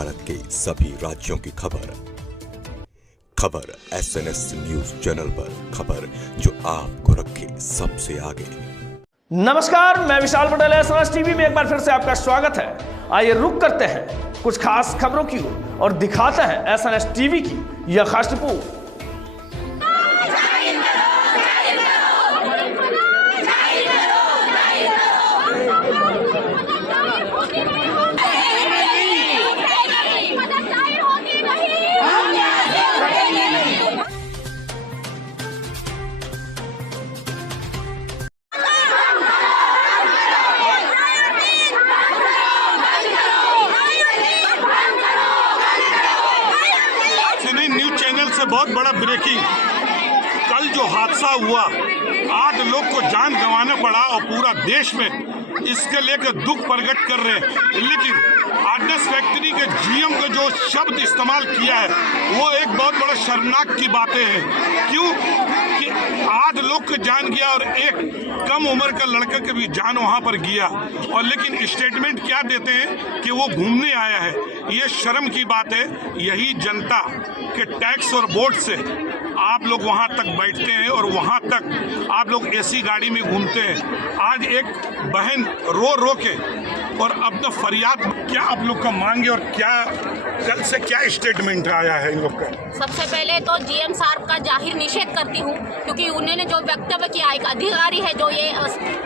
भारत के सभी राज्यों की खबर SNS न्यूज चैनल पर, खबर जो आपको रखे सबसे आगे। नमस्कार, मैं विशाल पटेल, SNS टीवी में एक बार फिर से आपका स्वागत है। आइए रुक करते हैं कुछ खास खबरों की ओर और दिखाते हैं SNS टीवी की यह खास रिपोर्ट। न्यूज चैनल से बहुत बड़ा ब्रेकिंग। कल जो हादसा हुआ, 8 लोग को जान गंवाना पड़ा और पूरा देश में इसके लेकर दुख प्रकट कर रहे हैं। लेकिन आर्डनेस फैक्ट्री के जीएम को जो शब्द इस्तेमाल किया है वो एक बहुत बड़ा शर्मनाक की बातें हैं। क्यों कि 8 लोग का जान गया और एक कम उम्र का लड़का का भी जान वहां पर गया, और लेकिन स्टेटमेंट क्या देते हैं कि वो घूमने आया है। ये शर्म की बात है। यही जनता के टैक्स और वोट से आप लोग वहां तक बैठते हैं और वहां तक आप लोग एसी गाड़ी में घूमते हैं। आज एक बहन रो रो के और अपना फरियाद, क्या आप लोग का मांगे और क्या कल से क्या स्टेटमेंट आया है इन लोग का? सबसे पहले तो जीएम साहब का जाहिर निषेध करती हूँ, क्योंकि उन्होंने जो वक्तव्य किया, एक अधिकारी है जो ये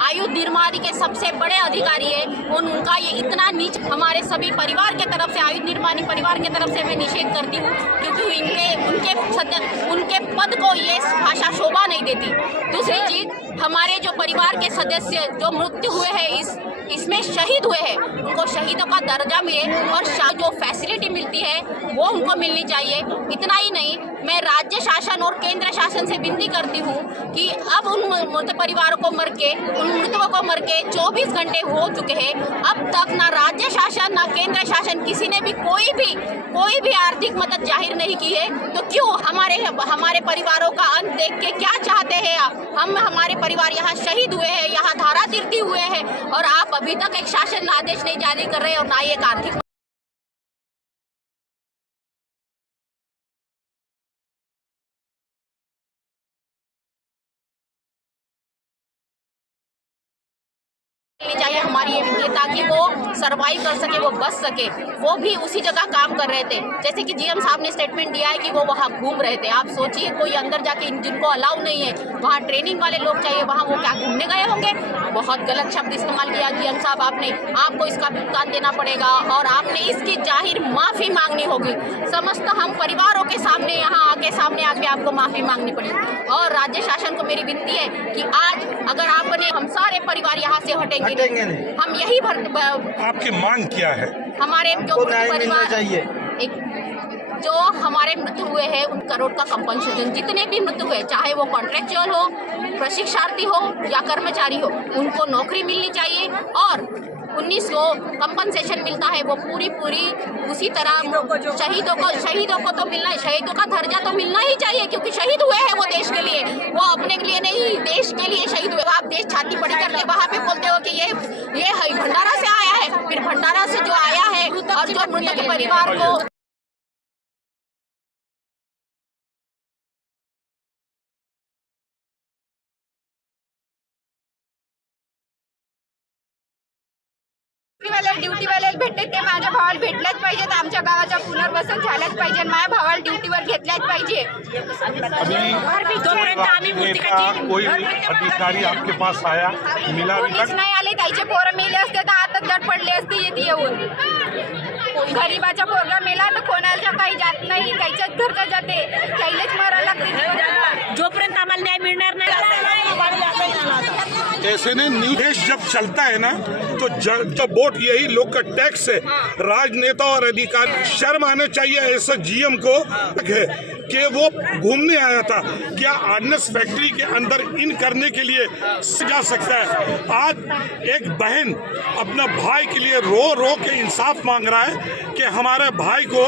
आयुध निर्माण के सबसे बड़े अधिकारी है, उनका ये इतना नीच हमारे सभी परिवार के तरफ से, आयुध निर्माणी परिवार के तरफ से मैं निषेध करती हूँ, क्योंकि उनके पद को ये भाषा शोभा नहीं देती। दूसरी चीज, हमारे जो परिवार के सदस्य जो मृत्यु हुए हैं इसमें शहीद हुए हैं, उनको शहीदों का दर्जा मिले और जो फैसिलिटी मिलती है वो उनको मिलनी चाहिए। इतना ही नहीं, मैं राज्य शासन और केंद्र शासन से विनती करती हूँ कि अब उन मृत परिवारों को उन मृतकों को मर के 24 घंटे हो चुके हैं, अब तक ना राज्य शासन ना केंद्र शासन किसी ने भी कोई भी आर्थिक मदद जाहिर नहीं की है। तो क्यों हमारे परिवारों का अंत देख के क्या चाहते हैं हमारे परिवार यहाँ शहीद हुए हैं, यहाँ धारा तीर्थी हुए हैं, और आप अभी तक एक शासन आदेश नहीं जारी कर रहे और ना ही एक आर्थिक चाहिए हमारी ये विनती, ताकि वो सरवाइव कर सके, वो बच सके। वो भी उसी जगह काम कर रहे थे, जैसे कि जीएम साहब ने स्टेटमेंट दिया है कि वो वहाँ घूम रहे थे। आप सोचिए, कोई अंदर जाके जिनको अलाउ नहीं है, वहाँ ट्रेनिंग वाले लोग चाहिए, वहाँ वो क्या घूमने गए होंगे? बहुत गलत शब्द इस्तेमाल किया जीएम साहब आपने। आपको इसका भुगतान देना पड़ेगा और आपने इसकी जाहिर माफ़ी मांगनी होगी। समस्त हम परिवारों के सामने यहाँ सामने आके आपको माफ़ी मांगनी पड़ेगी। और राज्य शासन को मेरी विनती है कि आज अगर आपने, हम सारे परिवार यहाँ से हटेंगे हम यही आपकी मांग क्या है? हमारे जो परिवार चाहिए, जो हमारे मृत्यु हुए हैं उन करोड़ का कंपनसेशन, जितने भी मृत्यु हुए, चाहे वो कॉन्ट्रेक्चुअल हो, प्रशिक्षार्थी हो या कर्मचारी हो, उनको नौकरी मिलनी चाहिए। और 1900 कंपनसेशन मिलता है, वो पूरी उसी तरह शहीदों को तो मिलना है, शहीदों का दर्जा तो मिलना ही चाहिए, क्योंकि शहीद हुए हैं वो देश के लिए, वो अपने के लिए नहीं, देश के लिए शहीद हुए। आप देश छाती पड़ी करके वहाँ पे बोलते हो कि ये भंडारा से आया है, फिर भंडारा से जो आया है और जो मृतक के परिवार को ड्युटी वाले भेटते ते माझ्या भावाला भेटल्याच पाहिजेत, आमच्या गावाचा पुनर्वसन झाल्याच पाहिजे, माझ्या भावाला ड्युटीवर घेतल्याच पाहिजे। कोई अधिकारी आपके पास आया, मिला अभी तक नाही आले? त्याचे पोरं मेले असते तर आता दड पडले असते येते येऊन। गरीबाचा पोरगा मेला तर कोणाच्या काही जात नाही, त्याच्याच घरचं जाते, त्यालाच मारायला लागते। जोपर्यंत आम्हाला न्याय मिळणार नाही ऐसे ने देश जब चलता है ना, तो जब वोट यही लोग का टैक्स है। राजनेता और अधिकारी शर्म आना चाहिए ऐसा जीएम को है कि वो घूमने आया था। क्या आर्डनेस फैक्ट्री के अंदर इन करने के लिए जा सकता है? आज एक बहन अपना भाई के लिए रो रो के इंसाफ मांग रहा है कि हमारे भाई को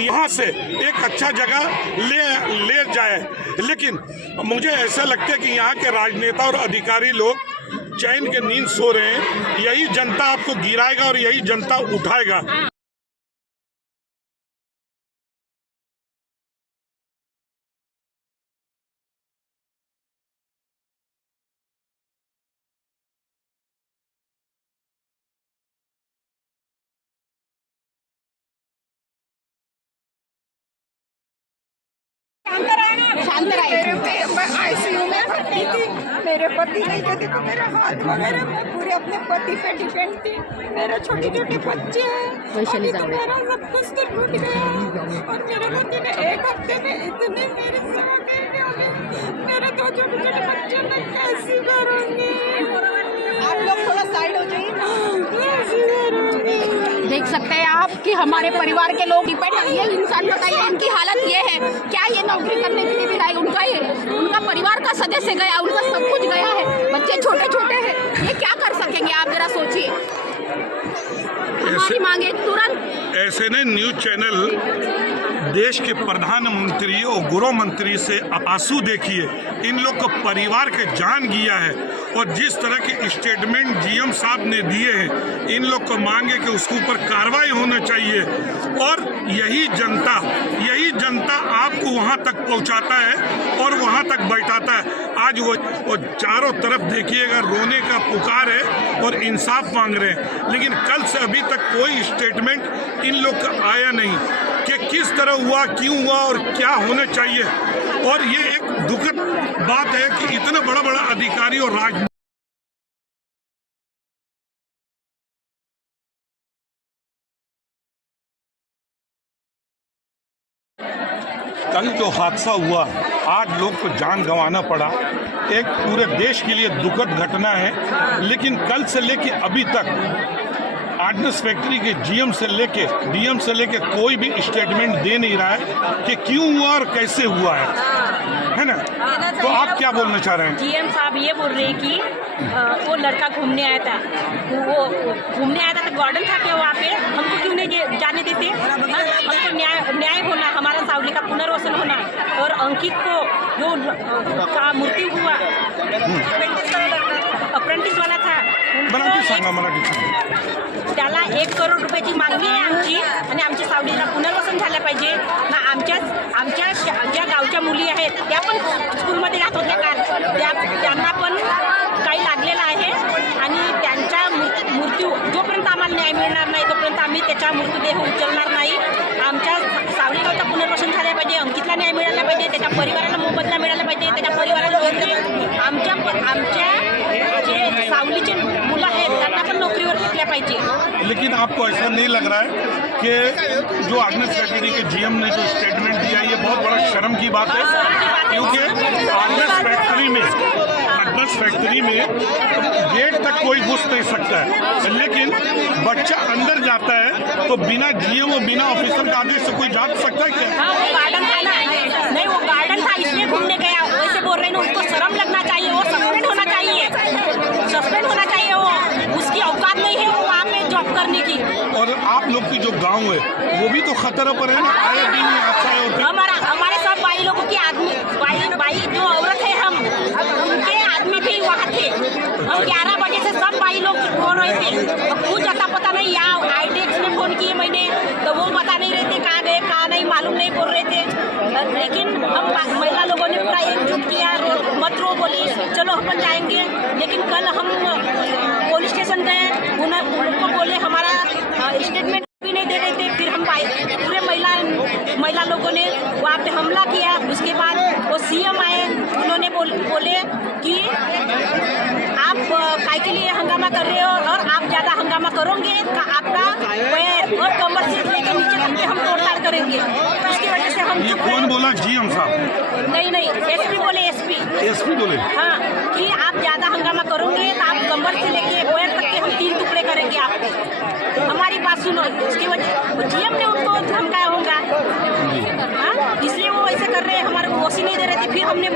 यहाँ से एक अच्छा जगह ले जाए। लेकिन मुझे ऐसा लगता है कि यहाँ के राजनेता और अधिकारी लोग चैन के नींद सो रहे हैं। यही जनता आपको गिराएगा और यही जनता उठाएगा। शांत रहे। मैं ICU में भर्ती थी, मेरे पति नहीं थे तो मेरा हाथ वगैरह मैं पूरे अपने पति पे डिपेंड थी। मेरे छोटे छोटे बच्चे हैं, अभी तो मेरा सब कुछ तो टूट गया और मेरे पति ने 1 हफ्ते में इतने मेरे सेवा की, मेरे 2 छोटे छोटे बच्चे मैं कैसे करूँगी? आप लोग थोड़ा साइड हो जाइए ना। देख सकते हैं आप कि हमारे परिवार के लोग डिपेंड, ये इंसान बताइए इनकी हालत ये है, क्या ये नौकरी करने के लिए भी लाए? उनका परिवार का सदस्य गया, उनका सब कुछ गया है, बच्चे छोटे छोटे हैं, ये क्या कर सकेंगे? आप जरा सोचिए। हमारी मांगे तुरंत ऐसे ने न्यूज चैनल देश के प्रधानमंत्री और गृह मंत्री से आंसू देखिए, इन लोग को परिवार के जान गया है और जिस तरह के स्टेटमेंट जीएम साहब ने दिए हैं, इन लोग को मांगे कि उसके ऊपर कार्रवाई होना चाहिए और यही जनता आपको वहां तक पहुंचाता है और वहां तक बैठाता है। आज वो चारों तरफ देखिएगा रोने का पुकार है और इंसाफ मांग रहे हैं, लेकिन कल से अभी तक कोई स्टेटमेंट इन लोग का आया नहीं कि किस तरह हुआ, क्यों हुआ और क्या होना चाहिए। और ये एक दुखद बात है कि इतना बड़ा अधिकारी और राज कल जो हादसा हुआ, 8 लोग को जान गंवाना पड़ा, एक पूरे देश के लिए दुखद घटना है। लेकिन कल से लेके अभी तक आर्डिनेंस फैक्ट्री के जीएम से लेके डीएम से लेके कोई भी स्टेटमेंट दे नहीं रहा है कि क्यों हुआ और कैसे हुआ है ना? तो आप क्या बोलना चाह रहे हैं? जीएम साहब ये बोल रहे हैं कि वो लड़का घूमने आया था, तो गार्डन था क्या वहाँ पे, हमको क्यों नहीं जाने देते? हमको न्याय होना, हमारा सावली का पुनर्वसन होना। और अंकित को जो का मृत्यू हुआ, अप्रेंटिस वाला था, त्याला 1 करोड रुपयाची मागणी आहे आमची आणि आमच्या सावलीला पुनर्वसन झालं पाहिजे ना। आमच्या ज्या गावच्या मुली आहेत त्या पण स्कूलमध्ये जात होत्या का, त्यांना पण काही लागलेलं आहे आणि त्यांचा मृत्यू जोपर्यंत आम्हाला न्याय मिळणार नाही तोपर्यंत आम्ही त्याचा मृत्यूदेह उचलणार नाही। आमच्या सावली गावचं पुनर्वसन झालं पाहिजे, अंकितला न्याय मिळाला पाहिजे, त्याच्या परिवाराला मोबदला मिळाला पाहिजे, त्याच्या परिवाराला आमच्या जे सावलीचे मुलं आहेत त्यांना पण नोकरीवर घेतल्या पाहिजे। लेकिन आपको ऐसा नहीं लग रहा है कि जो आर्डिनेंस फैक्ट्री के जीएम ने जो स्टेटमेंट दिया, ये बहुत बड़ा शर्म की बात है? क्योंकि आर्डिनेंस फैक्ट्री में गेट तक कोई घुस नहीं सकता है, लेकिन बच्चा अंदर जाता है तो बिना जीएम और बिना ऑफिसर का आदेश से कोई जा सकता है क्या? हाँ, वो गार्डन था ना, नहीं वो गार्डन था इसलिए घूमने गया, वैसे बोल रहे हैं। उसको शर्म लगना चाहिए, वो सस्पेंड होना चाहिए, वो उसकी औकात नहीं है वो वहाँ पे जॉब करने की। और आप लोग की जो गांव है वो भी तो खतरा पर है ना, आए दिन हादसा होता है। हमारे सब भाई लोगों की आदमी भाई जो औरत है, हम उनके आदमी भी वहाँ थे। हम 11 बजे से सब भाई लोग फोन रहे थे, कुछ आता पता नहीं। यहाँ IDX ने फोन किए मैंने, तो वो बता नहीं रहे थे कहाँ गए कहाँ नहीं, मालूम नहीं बोल रहे थे। लेकिन हम महिला लोगों ने पूरा एकजुट किया, मत रो बोली चलो अपन जाएंगे। लेकिन कल हम पुलिस स्टेशन गए, उनको बोले हमारा स्टेटमेंट भी नहीं दे रहे थे। फिर हम पूरे महिला लोगों ने वहाँ पे हमला किया। उसके बाद वो CM आए, उन्होंने बोले कि आप काय के लिए हंगामा कर रहे हो और आप ज़्यादा हंगामा करोगे तो आपका पैर और कमर से लेकर नीचे तक के हम तोड़ताड़ करेंगे। इसकी वजह से हम ये कौन बोला? जीएम साहब? नहीं SP बोले, SP बोले हाँ, कि आप ज़्यादा हंगामा करोगे तो आप कमर से लेके पैर तक के हम 3 टुकड़े करेंगे आपको। हमारी बात सुनो। इसकी वजह जीएम ने उनको धमकाया होगा, इसलिए वो ऐसे कर रहे हैं, हमारे को ओसी नहीं दे रहे थे। फिर हमने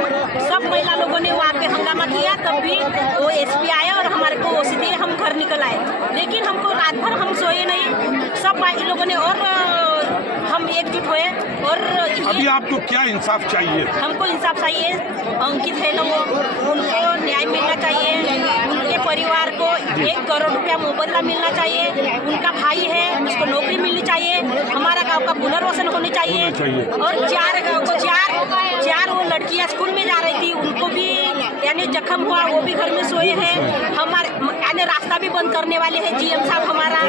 सब महिला लोगों ने वहाँ पे हंगामा किया, तब भी वो SP आया और हमारे को ओसी दिए, हम घर निकल आए। लेकिन हमको रात भर हम सोए नहीं, सब भाई लोगों ने और हम एकजुट हुए। और अभी आपको क्या इंसाफ चाहिए? हमको इंसाफ चाहिए, अंकित है ना वो, उनको न्याय मिलना चाहिए, उनके परिवार को 1 करोड़ रुपया मुआवजा मिलना चाहिए। उनका भाई है, उसको नौकरी मिलनी चाहिए, हमारा गांव का पुनर्वसन होने चाहिए। और 4 वो लड़कियां स्कूल में जा रही थी, उनको भी यानी जख्म हुआ, वो भी घर में सोए हैं। हमारे ने रास्ता भी बंद करने वाले हैं जीएम साहब हमारा।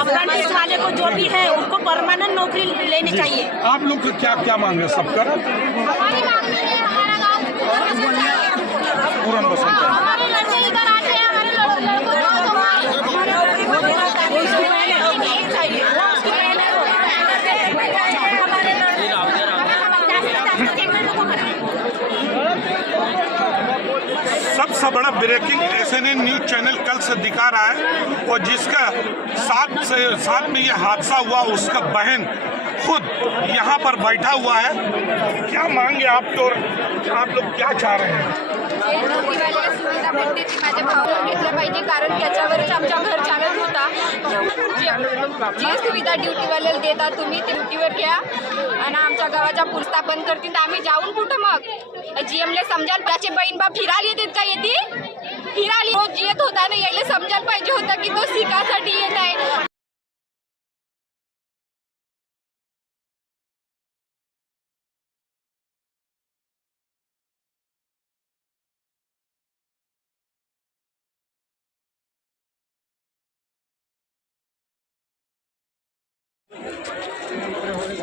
अप्रेंटिस वाले को जो भी है उनको परमानेंट नौकरी लेनी चाहिए। आप लोग को क्या क्या मांग रहे हैं सबका? हमारी मांग है हमारा गाँव पूरन बसंत हमारे लड़के इधर आते हैं, हमारे सबसे बड़ा ब्रेकिंग SNN न्यूज चैनल कल से दिखा रहा है, और जिसका साथ में ये हादसा हुआ उसका बहन खुद यहाँ पर बैठा हुआ है। क्या मांगे आप तो, आप लोग क्या चाह रहे हैं? सुविधा भेटते ती माझ्या भावाला घेतलं पाहिजे, कारण त्याच्यावरच आमच्या घर चालत होता। जी सुविधा ड्युटीवाल्याला देता तुम्ही ते ड्युटीवर घ्या आणि आमच्या गावाच्या पुरस्ता बंद करतील तर आम्ही जाऊन कुठं मग? जीएमला समजायला त्याचे बहीण बाप फिरायला येतात का? येते फिरायला रोज येत होता ना, यायला समजायला पाहिजे होता की तो शिकासाठी येत आहे।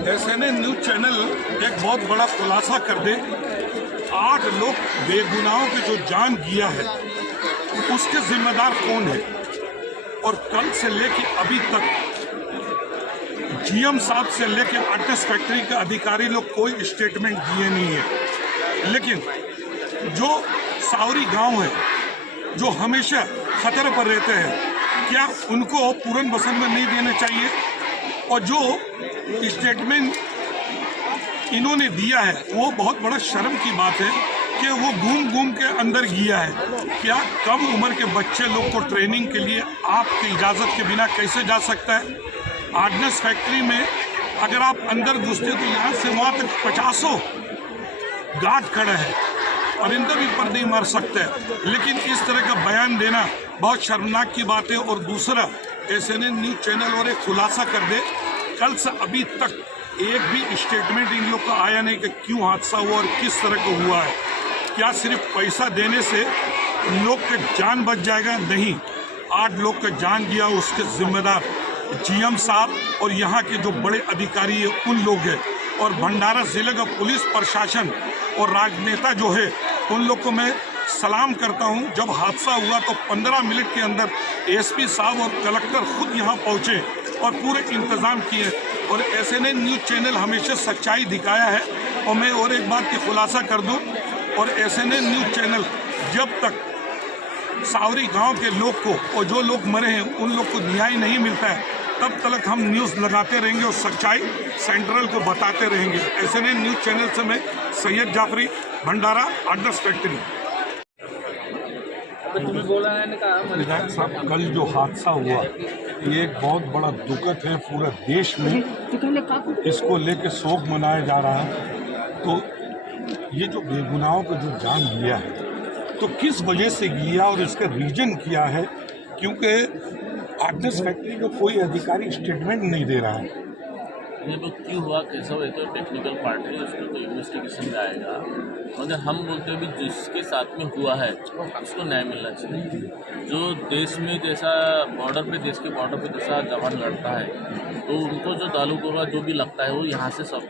SNN न्यूज चैनल एक बहुत बड़ा खुलासा कर दे। 8 लोग बेगुनाहों के जो जान गया है उसके जिम्मेदार कौन है? और कल से लेके अभी तक GM साहब से लेके आर्टिस्ट फैक्ट्री के अधिकारी लोग कोई स्टेटमेंट दिए नहीं है। लेकिन जो सावरी गांव है जो हमेशा खतरे पर रहते हैं, क्या उनको पूरन बसंत में नहीं देने चाहिए? और जो स्टेटमेंट इन्होंने दिया है वो बहुत बड़ा शर्म की बात है कि वो घूम के अंदर गया है। क्या कम उम्र के बच्चे लोग को ट्रेनिंग के लिए आपकी इजाज़त के बिना कैसे जा सकता है? आर्डिनेंस फैक्ट्री में अगर आप अंदर घुसते तो यहाँ से वहाँ तक 50 गार्ड खड़े हैं, परिंदे भी पर नहीं मार सकते। लेकिन इस तरह का बयान देना बहुत शर्मनाक की बात है। और दूसरा, SNN न्यूज चैनल और एक खुलासा कर दे, कल से अभी तक एक भी स्टेटमेंट इन लोग का आया नहीं कि क्यों हादसा हुआ और किस तरह का हुआ है। क्या सिर्फ पैसा देने से लोग का जान बच जाएगा? नहीं, 8 लोग का जान गया, उसके जिम्मेदार GM साहब और यहाँ के जो बड़े अधिकारी है उन लोग हैं। और भंडारा जिले का पुलिस प्रशासन और राजनेता जो है उन लोग को मैं सलाम करता हूं। जब हादसा हुआ तो 15 मिनट के अंदर SP साहब और कलेक्टर खुद यहां पहुंचे और पूरे इंतजाम किए। और SNN न्यूज चैनल हमेशा सच्चाई दिखाया है। और मैं और एक बात की खुलासा कर दूं, और SNN न्यूज चैनल जब तक सावरी गांव के लोग को और जो लोग मरे हैं उन लोग को न्याय नहीं मिलता है तब तक हम न्यूज़ लगाते रहेंगे और सच्चाई सेंट्रल को बताते रहेंगे। SNN न्यूज चैनल से मैं सैयद जाफरी, भंडारा, आर्टिस्ट फैक्ट्री। विधायक साहब, कल जो हादसा हुआ ये एक बहुत बड़ा दुखद है। पूरे देश में इसको लेके शोक मनाया जा रहा है। तो ये जो बेगुनाहों को जो जान लिया है तो किस वजह से लिया और इसका रीजन क्या है? क्योंकि आर्टिस्ट फैक्ट्री को कोई अधिकारी स्टेटमेंट नहीं दे रहा है। ये तो क्यों हुआ, कैसा हुआ, तो टेक्निकल पार्ट है, उसको तो इन्वेस्टिगेशन में आएगा। मगर हम बोलते हैं भी जिसके साथ में हुआ है उसको न्याय मिलना चाहिए। जो देश में जैसा बॉर्डर पे, देश के बॉर्डर पे जैसा जवान लड़ता है तो उनको जो ताल्लुक होगा जो भी लगता है वो यहाँ से सब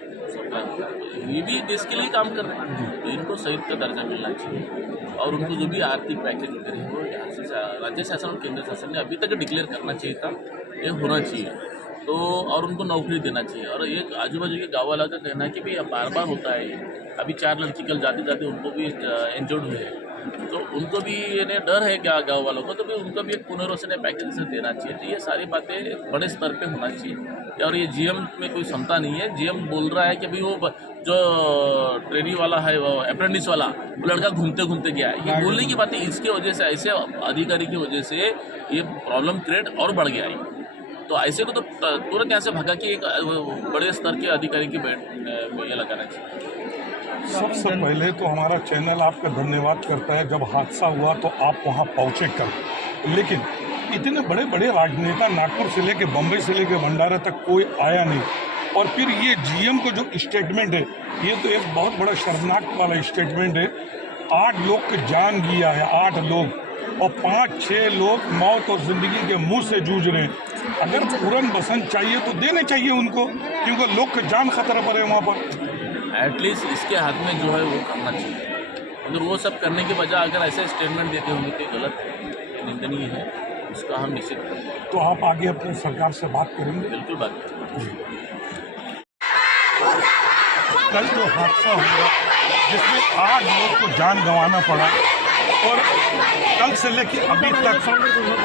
ये भी देश के लिए काम कर रहे हैं, तो इनको शहीद का दर्जा मिलना चाहिए। और उनको जो भी आर्थिक पैकेज वगैरह है वो यहाँ से राज्य शासन और केंद्र शासन ने अभी तक डिक्लेयर करना चाहिए था, ये होना चाहिए। तो और उनको नौकरी देना चाहिए। और ये आजू बाजू के गाँव वाला का कहना है कि भाई अब बार बार होता है। अभी 4 लड़की कल जाते जाते उनको भी इंजर्ड हुए हैं, तो उनको भी इन्हें डर है क्या गाँव वालों को, तो भी उनको भी एक पुनर्वसन पैकेज से देना चाहिए। तो ये सारी बातें बड़े स्तर पे होना चाहिए। और ये GM में कोई क्षमता नहीं है। GM बोल रहा है कि भाई वो जो ट्रेनी वाला है, वो अप्रेंटिस वाला, वो लड़का घूमते घूमते गया है। ये बोलने की बात है, इसके वजह से ऐसे अधिकारी की वजह से ये प्रॉब्लम क्रिएट और बढ़ गया है। तो ऐसे को तो तुरंत यहाँ से भगा के एक बड़े स्तर के अधिकारी की ये लगाना चाहिए। सबसे पहले तो हमारा चैनल आपका धन्यवाद करता है। जब हादसा हुआ तो आप वहाँ पहुँचे कल, लेकिन इतने बड़े बड़े राजनेता नागपुर से लेके बम्बई से लेके भंडारा तक कोई आया नहीं। और फिर ये GM को जो स्टेटमेंट है ये तो एक बहुत बड़ा शर्मनाक वाला स्टेटमेंट है। 8 लोग की जान गया है, 8 लोग। और 5-6 लोग मौत और ज़िंदगी के मुंह से जूझ रहे हैं। अगर पूरन बसंत चाहिए तो देने चाहिए उनको, क्योंकि लोग की जान खतरा पर है वहाँ पर। एटलीस्ट इसके हाथ में जो है वो करना चाहिए। अगर वो सब करने के बजाय अगर ऐसे स्टेटमेंट देते होंगे तो गलत है, निंदनीय है, उसका हम निश्चित करेंगे। तो आप आगे अपनी सरकार से बात करेंगे? बिल्कुल बात करेंगे। कल जो हादसा हुआ जिसमें 8 लोग को जान गंवाना पड़ा, और कल से लेकर अभी तक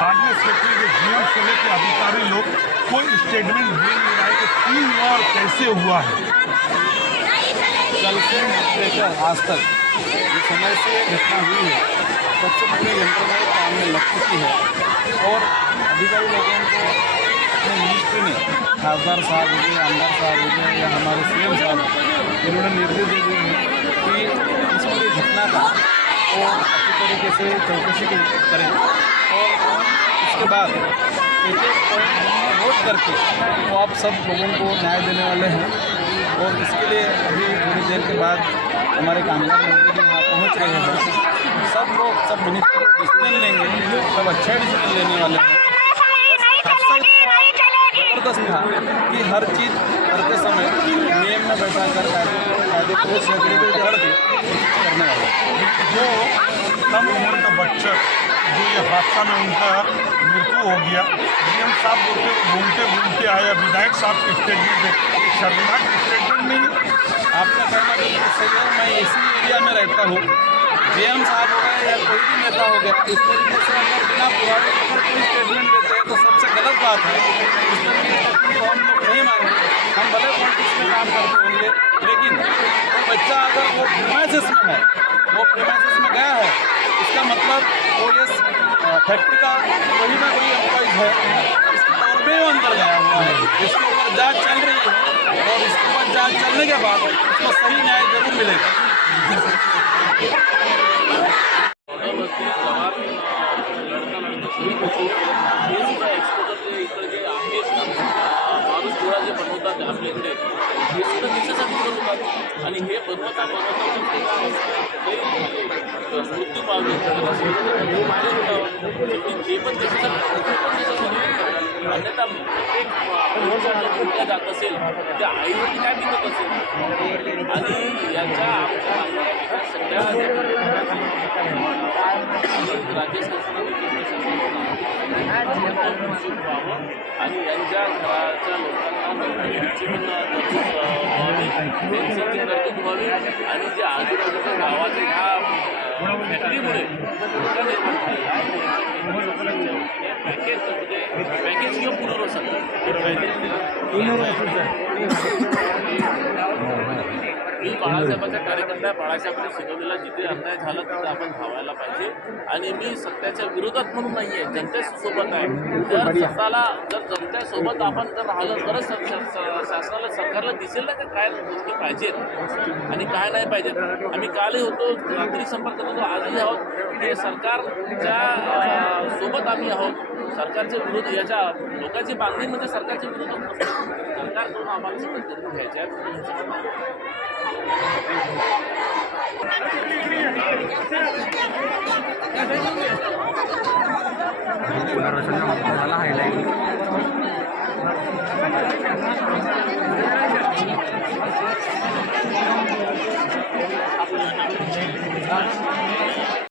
आगे से जीएम से लेकर अधिकारी लोग कोई स्टेटमेंट दे नहीं रहा है कि क्यों और कैसे हुआ है। कल से लेकर आज तक जिस समय से घटना हुई है सबसे पहले यंत्रणा काम में लग चुकी है, और अधिकारी लोगों को अपने मिनिस्ट्री में खासदार साहब हो गए, आमदार साहब हो गए या हमारे सीएम साहब, इन्होंने निर्देश दे दिए हैं कि इस पूरी घटना का वो अच्छी तरीके से चौकसी करें, और उसके बाद एक-एक पॉइंट नोट करके वो आप सब लोगों को न्याय देने वाले हैं। और इसके लिए अभी थोड़ी देर के बाद हमारे कामगार लोग भी वहाँ पहुँच रहे हैं। सब लोग सब मिनिस्टर डिसीजन लेंगे, सब अच्छा डिसीजन लेने वाले हैं। ज़बरदस्त था कि हर चीज़ करते समय नियम में बैठा कर कायदे को पढ़ के करने वाले। जो कम उम्र का बच्चा जो ये हादसा में उनका मृत्यु हो गया, डीएम साहब घूमते घूमते आया, विधायक साहब के स्टेटमेंट में शर्मनाक स्टेटमेंट नहीं। आपका कहना बिल्कुल सही है। मैं इसी एरिया में रहता हूँ। डीएम साहब हो गए या कोई भी नेता हो गया, इस तरीके से अगर बिना पुराने अगर कोई स्टेटमेंट देते हैं तो सबसे गलत बात है। इस तरीके से स्टेटमेंट को हम लोग नहीं मानेंगे। हम भले पॉलिटिक्स में काम करते होंगे, लेकिन वो बच्चा अगर वो प्रीमाइसेस में है, वो प्रीमाइसेस में गया है, इसका मतलब वो ये फैक्ट्री का कोई ना कोई एम्प्लॉइज है, इसके तौर पे वो अंदर गया हुआ है। इसके ऊपर जांच चल रही है, और इसके ऊपर जांच चलने के बाद उसको सही न्याय जरूर मिलेगा। माणूस डोळा जे बनवतात आपल्याकडे हे सुद्धा देशासाठी बनवतात, आणि हे बनवता मृत्यू पावले जे पण अन्यथा प्रत्येक जात असेल त्या आईवरती काय बिकत असेल, आणि याच्या आमच्या सगळ्या राज्य आणि यांच्या घराच्या लोकांना तरतूद व्हावी, आणि जे आजूबाजूच्या गावातील ह्या फॅक्टरीमुळे पॅकेज किंवा पुनर्वसन मी बाळासाहेबांचा कार्यकर्ता आहे. बाळासाहेबांनी शिकवलेला जिथे अन्याय झाला तिथे आपण धावायला पाहिजे, आणि मी सत्याच्या विरोधात म्हणून नाही आहे, जनतेसोबत आहे. जर स्वतःला जर जनतेसोबत आपण जर राहिलं तरच शासनाला सरकारला दिसेल ना की काय गोष्टी पाहिजेत आणि काय नाही पाहिजेत. आम्ही कालही होतो, रात्री संपर्कात होतो, आजही आहोत. हे सरकारच्या सोबत आम्ही आहोत. सरकारच्या विरोध याच्या लोकांची मागणी म्हणजे सरकारच्या विरोधात नसतो. सरकारकडून आम्हाला सगळं करून घ्यायचे आहेत. मला हायलाईट